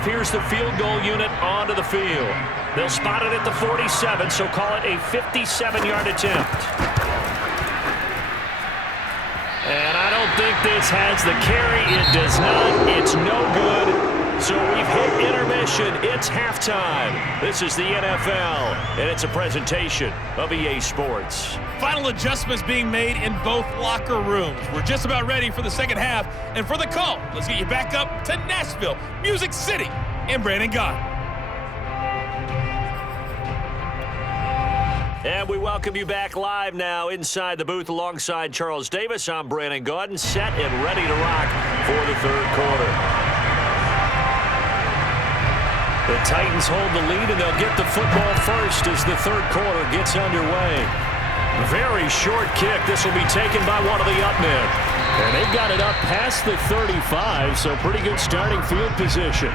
half. Here's the field goal unit onto the field. They'll spot it at the 47, so call it a 57-yard attempt. And I don't think this has the carry. It does not. It's no good. So we've hit intermission. It's halftime. This is the NFL, and it's a presentation of EA Sports. Final adjustments being made in both locker rooms. We're just about ready for the second half. And for the call, let's get you back up to Nashville, Music City, and Brandon Gott. And we welcome you back live now inside the booth alongside Charles Davis. I'm Brandon Gott, set and ready to rock for the third quarter. The Titans hold the lead, and they'll get the football first as the third quarter gets underway. Very short kick. This will be taken by one of the up men. And they've got it up past the 35, so pretty good starting field position.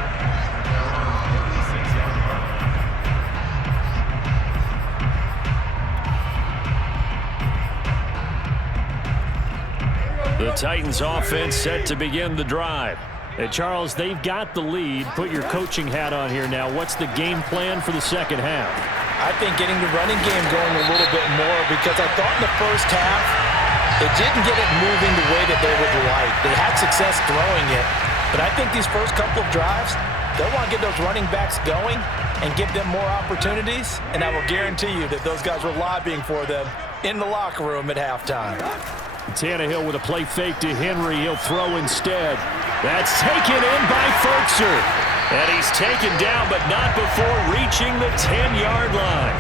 The Titans offense set to begin the drive. And Charles, they've got the lead. Put your coaching hat on here now. What's the game plan for the second half? I think getting the running game going a little bit more, because I thought in the first half it didn't get it moving the way that they would like. They had success throwing it, but I think these first couple of drives, they'll want to get those running backs going and give them more opportunities, and I will guarantee you that those guys were lobbying for them in the locker room at halftime. Tannehill with a play fake to Henry. He'll throw instead. That's taken in by Ferkser. And he's taken down, but not before reaching the 10-yard line.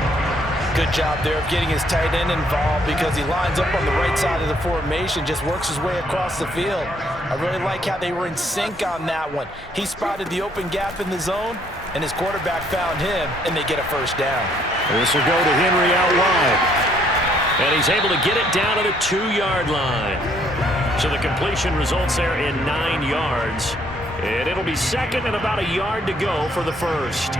Good job there of getting his tight end involved, because he lines up on the right side of the formation, just works his way across the field. I really like how they were in sync on that one. He spotted the open gap in the zone, and his quarterback found him, and they get a first down. This will go to Henry out wide. And he's able to get it down to the 2-yard line. So the completion results there in 9 yards. And it'll be second and about a yard to go for the first.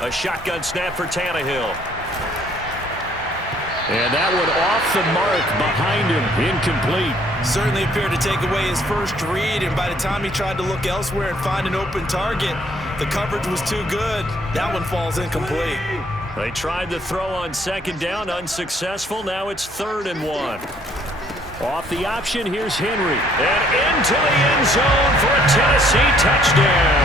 A shotgun snap for Tannehill. And that one off the mark behind him, incomplete. Certainly appeared to take away his first read, and by the time he tried to look elsewhere and find an open target, the coverage was too good. That one falls incomplete. They tried the throw on second down, unsuccessful. Now it's 3rd and 1. Off the option, here's Henry. And into the end zone for a Tennessee touchdown.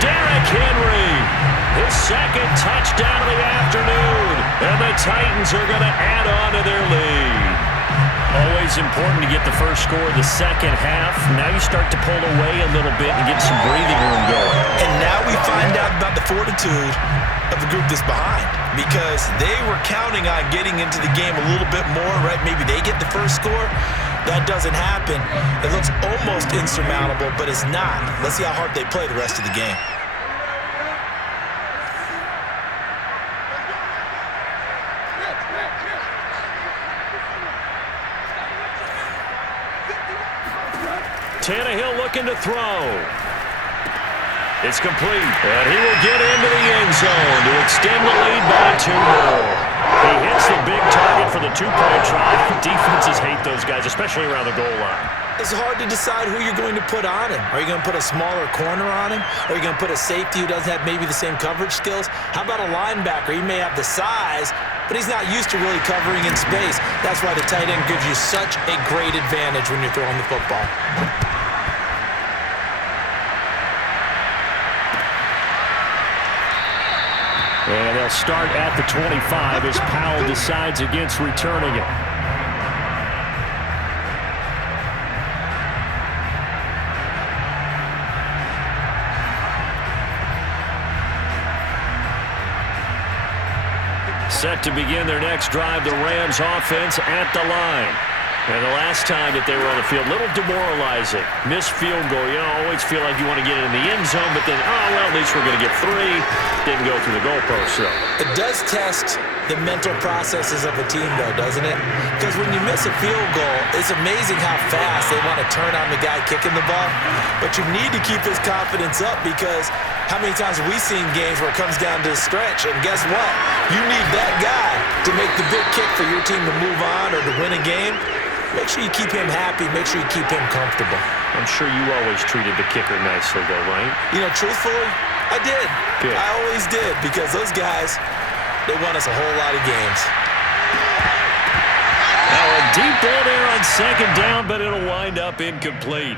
Derrick Henry. His second touchdown of the afternoon. And the Titans are going to add on to their lead. Always important to get the first score of the second half. Now you start to pull away a little bit and get some breathing room going. And now we find out about the fortitude of the group that's behind, because they were counting on getting into the game a little bit more, right? Maybe they get the first score. That doesn't happen. It looks almost insurmountable, but it's not. Let's see how hard they play the rest of the game. Tannehill looking to throw. It's complete, and he will get into the end zone to extend the lead by 2 more. He hits the big target for the 2-point try. Defenses hate those guys, especially around the goal line. It's hard to decide who you're going to put on him. Are you going to put a smaller corner on him? Are you going to put a safety who doesn't have maybe the same coverage skills? How about a linebacker? He may have the size, but he's not used to really covering in space. That's why the tight end gives you such a great advantage when you're throwing the football. And they'll start at the 25 as Powell decides against returning it. Set to begin their next drive, the Rams offense at the line. And the last time that they were on the field, a little demoralizing. Missed field goal. You always feel like you want to get it in the end zone, but then, oh, well, at least we're going to get 3. Didn't go through the goalpost, so. It does test the mental processes of a team, though, doesn't it? Because when you miss a field goal, it's amazing how fast they want to turn on the guy kicking the ball. But you need to keep his confidence up, because how many times have we seen games where it comes down to a stretch, and guess what? You need that guy to make the big kick for your team to move on or to win a game. Make sure you keep him happy. Make sure you keep him comfortable. I'm sure you always treated the kicker nicely, though, right? You know, truthfully, I did. Good. I always did, because those guys, they won us a whole lot of games. Now a deep ball there on second down, but it'll wind up incomplete.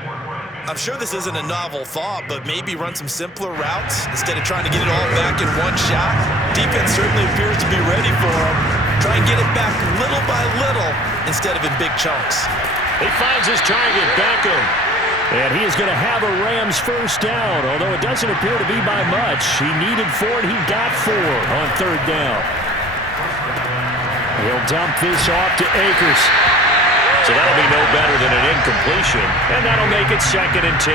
I'm sure this isn't a novel thought, but maybe run some simpler routes instead of trying to get it all back in one shot. Defense certainly appears to be ready for him. Try and get it back little by little instead of in big chunks. He finds his target, Beckham. And he is going to have a Rams first down, although it doesn't appear to be by much. He needed 4, and he got 4 on third down. He'll dump this off to Akers. So that'll be no better than an incompletion, and that'll make it 2nd and 10.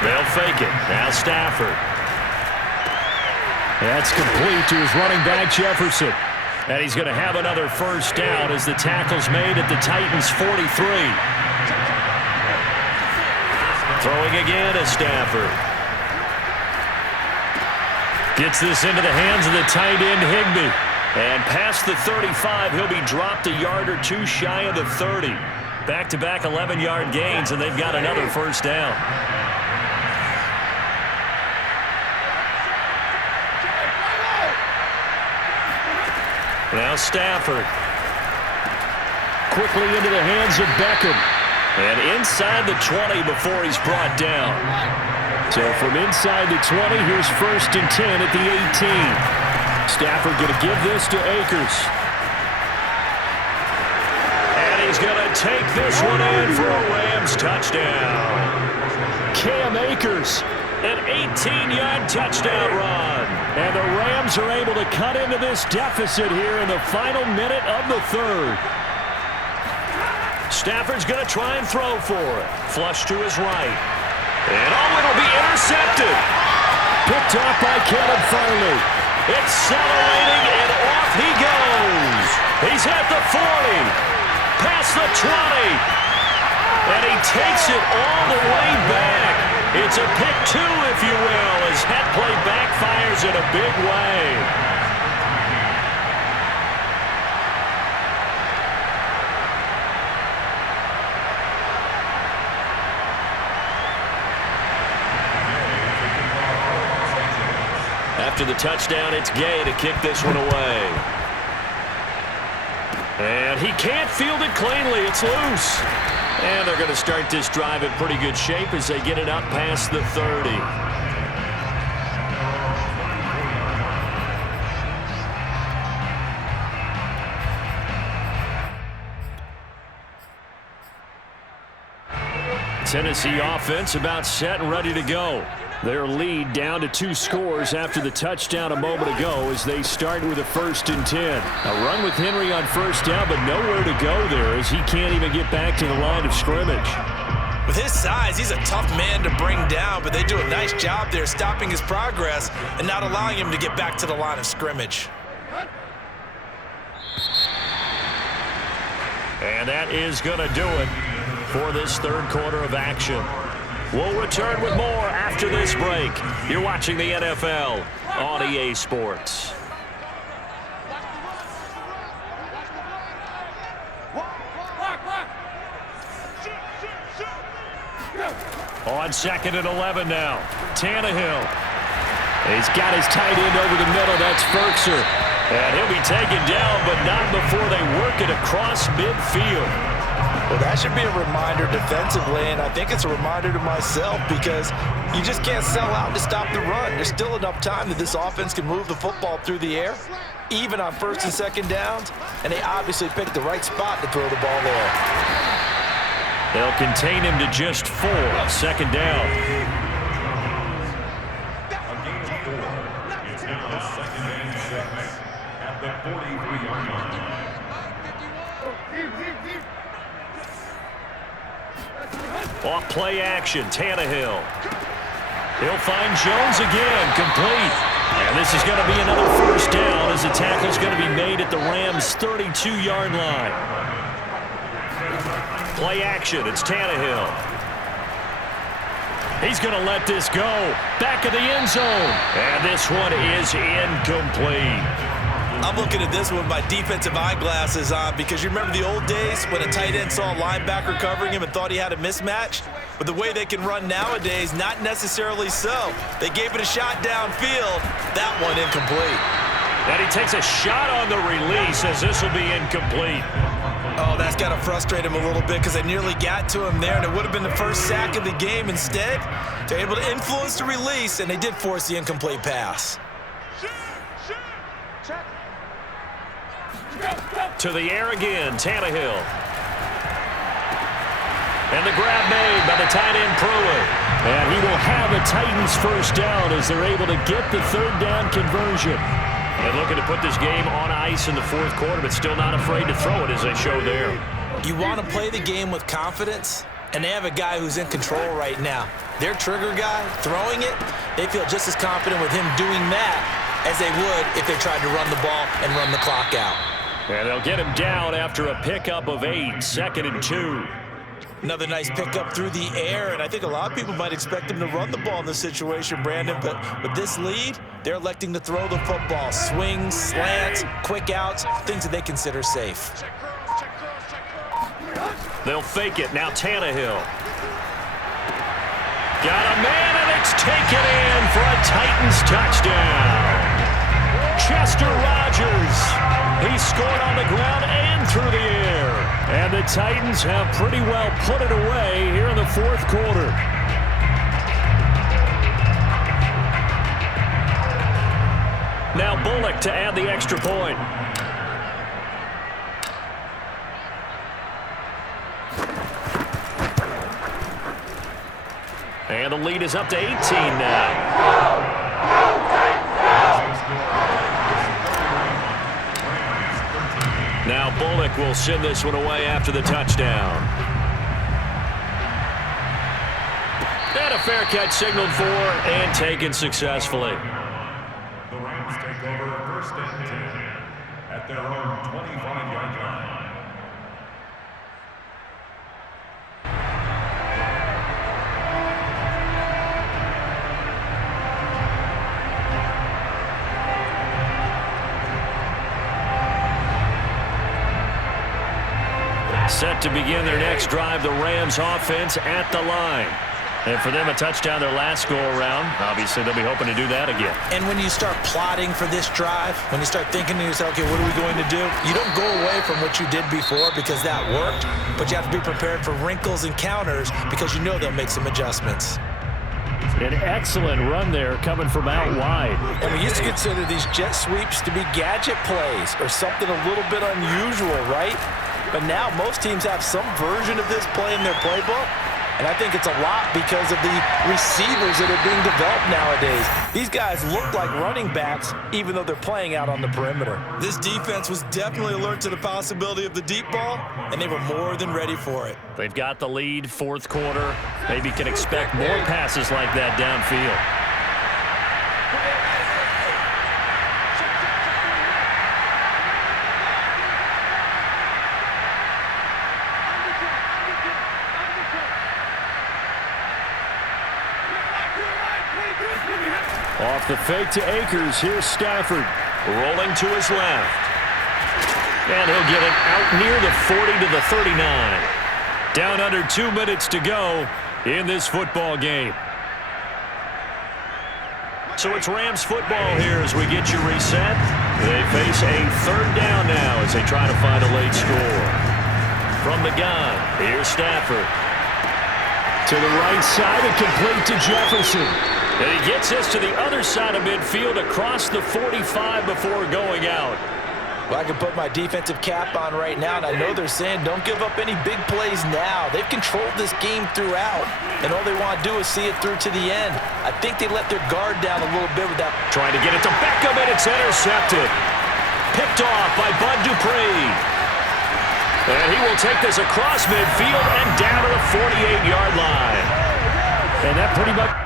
They'll fake it. Now Stafford. That's complete to his running back, Jefferson. And he's going to have another first down as the tackle's made at the Titans' 43. Throwing again is Stafford. Gets this into the hands of the tight end, Higbee. And past the 35, he'll be dropped a yard or 2 shy of the 30. Back-to-back 11-yard gains, and they've got another first down. Now Stafford. Quickly into the hands of Beckham. And inside the 20 before he's brought down. So from inside the 20, here's 1st and 10 at the 18. Stafford going to give this to Akers. And he's going to take this one in for a Rams touchdown. Cam Akers, an 18-yard touchdown run. And the Rams are able to cut into this deficit here in the final minute of the 3rd. Stafford's going to try and throw for it. Flush to his right. And it'll be intercepted. Picked off by Caleb Farley. Accelerating, and off he goes. He's at the 40. Past the 20. And he takes it all the way back. It's a pick 2, if you will, as that play backfires in a big way. After the touchdown, it's Gay to kick this one away. And he can't field it cleanly. It's loose. And they're going to start this drive in pretty good shape as they get it up past the 30. Tennessee offense about set and ready to go. Their lead down to 2 scores after the touchdown a moment ago as they start with a 1st and 10. A run with Henry on first down, but nowhere to go there as he can't even get back to the line of scrimmage. With his size, he's a tough man to bring down, but they do a nice job there stopping his progress and not allowing him to get back to the line of scrimmage. And that is going to do it for this 3rd quarter of action. We'll return with more after this break. You're watching the NFL on EA Sports. On 2nd and 11 now. Tannehill. He's got his tight end over the middle. That's Ferkser. And he'll be taken down, but not before they work it across midfield. Well, that should be a reminder defensively, and I think it's a reminder to myself because you just can't sell out to stop the run. There's still enough time that this offense can move the football through the air, even on 1st and 2nd downs, and they obviously picked the right spot to throw the ball there. They'll contain him to just 4 on 2nd down. at the 43-yard line. Off play action, Tannehill. He'll find Jones again, complete. And this is going to be another first down as the tackle's going to be made at the Rams' 32-yard line. Play action, it's Tannehill. He's going to let this go. Back of the end zone. And this one is incomplete. I'm looking at this one with my defensive eyeglasses on because you remember the old days when a tight end saw a linebacker covering him and thought he had a mismatch? But the way they can run nowadays, not necessarily so. They gave it a shot downfield. That one incomplete. And he takes a shot on the release as this will be incomplete. Oh, that's got to frustrate him a little bit because they nearly got to him there, and it would have been the first sack of the game. Instead, they're able to influence the release, and they did force the incomplete pass. To the air again, Tannehill. And the grab made by the tight end Pruitt. And he will have a Titans first down as they're able to get the third down conversion. And looking to put this game on ice in the fourth quarter, but still not afraid to throw it as they show there. You want to play the game with confidence, and they have a guy who's in control right now. Their trigger guy, throwing it, they feel just as confident with him doing that as they would if they tried to run the ball and run the clock out. And they'll get him down after a pickup of 8, 2nd and 2. Another nice pickup through the air, and I think a lot of people might expect him to run the ball in this situation, Brandon, but with this lead, they're electing to throw the football. Swings, slants, quick outs, things that they consider safe. They'll fake it. Now Tannehill. Got a man, and it's taken in for a Titans touchdown. Chester Rogers. He scored on the ground and through the air. And the Titans have pretty well put it away here in the fourth quarter. Now Bullock to add the extra point. And the lead is up to 18 now. Now Bullock will send this one away after the touchdown. And a fair catch signaled for and taken successfully. The Rams take over 1st and 10 at their own 25-yard line. Set to begin their next drive, the Rams offense at the line. And for them, a touchdown their last go-around. Obviously, they'll be hoping to do that again. And when you start plotting for this drive, when you start thinking to yourself, okay, what are we going to do? You don't go away from what you did before because that worked, but you have to be prepared for wrinkles and counters because you know they'll make some adjustments. An excellent run there coming from out wide. And we used to consider these jet sweeps to be gadget plays or something a little bit unusual, right? But now most teams have some version of this play in their playbook. And I think it's a lot because of the receivers that are being developed nowadays. These guys look like running backs even though they're playing out on the perimeter. This defense was definitely alert to the possibility of the deep ball, and they were more than ready for it. They've got the lead, fourth quarter. Maybe can expect more passes like that downfield. Off the fake to Akers. Here's Stafford rolling to his left. And he'll get it out near the 40 to the 39. Down under 2 minutes to go in this football game. So it's Rams football here as we get you reset. They face a third down now as they try to find a late score. From the gun, here's Stafford. To the right side and complete to Jefferson. And he gets this to the other side of midfield across the 45 before going out. Well, I can put my defensive cap on right now, and I know they're saying don't give up any big plays now. They've controlled this game throughout, and all they want to do is see it through to the end. I think they let their guard down a little bit with that. Trying to get it to Beckham, and it's intercepted. picked off by Bud Dupree. And he will take this across midfield and down to the 48-yard line. And that pretty much...